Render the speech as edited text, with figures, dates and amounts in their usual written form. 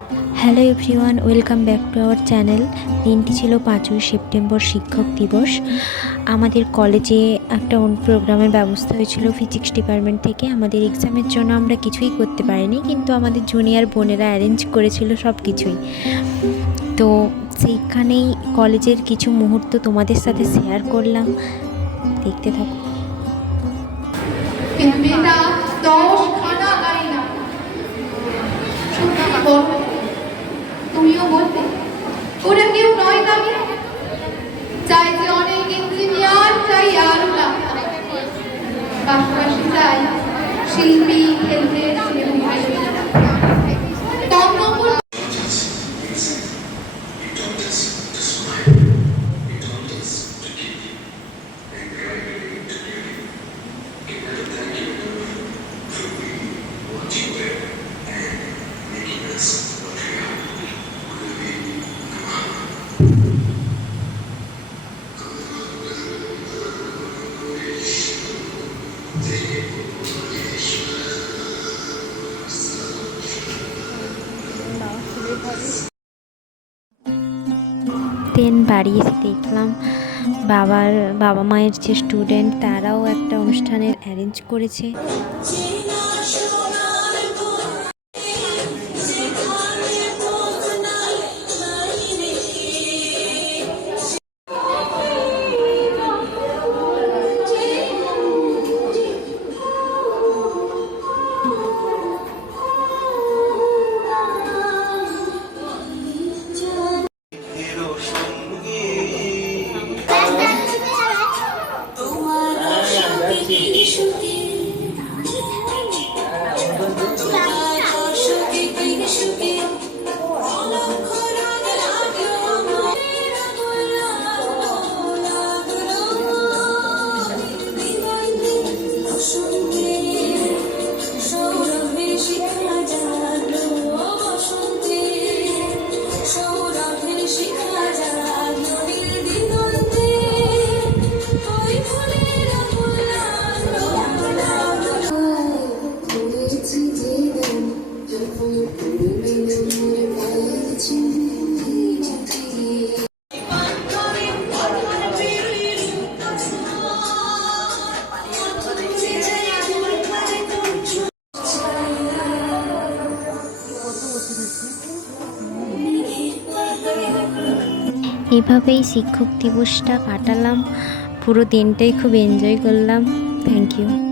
Hello everyone, welcome back to our channel. দিনটি ছিল 5ই September, শিক্ষক দিবস। আমাদের কলেজে একটা প্রোগ্রামের ব্যবস্থা হয়েছিল ফিজিক্স ডিপার্টমেন্ট থেকে। আমাদের এক্সামের জন্য আমরা কিছুই করতে পারিনি, কিন্তু আমাদের জুনিয়র বোনেরা অ্যারেঞ্জ করেছিল সব কিছুই। তো সেইখানেই কলেজের কিছু মুহূর্ত তোমাদের সাথে শেয়ার করলাম, দেখতে থাকো। তুমিও বলতে ওরা কেউ নয় দামি, চাই যে অনেক ইঞ্জিনিয়ার, চাই আরো পাশাপাশি চাই শিল্পী, খেলতে কম নম্বর। দেন বাড়ি এসে দেখলাম বাবা মায়ের যে স্টুডেন্ট, তারাও একটা অনুষ্ঠানের অ্যারেঞ্জ করেছে। এভাবেই শিক্ষক দিবসটা কাটালাম, পুরো দিনটাই খুব এনজয় করলাম। Thank you.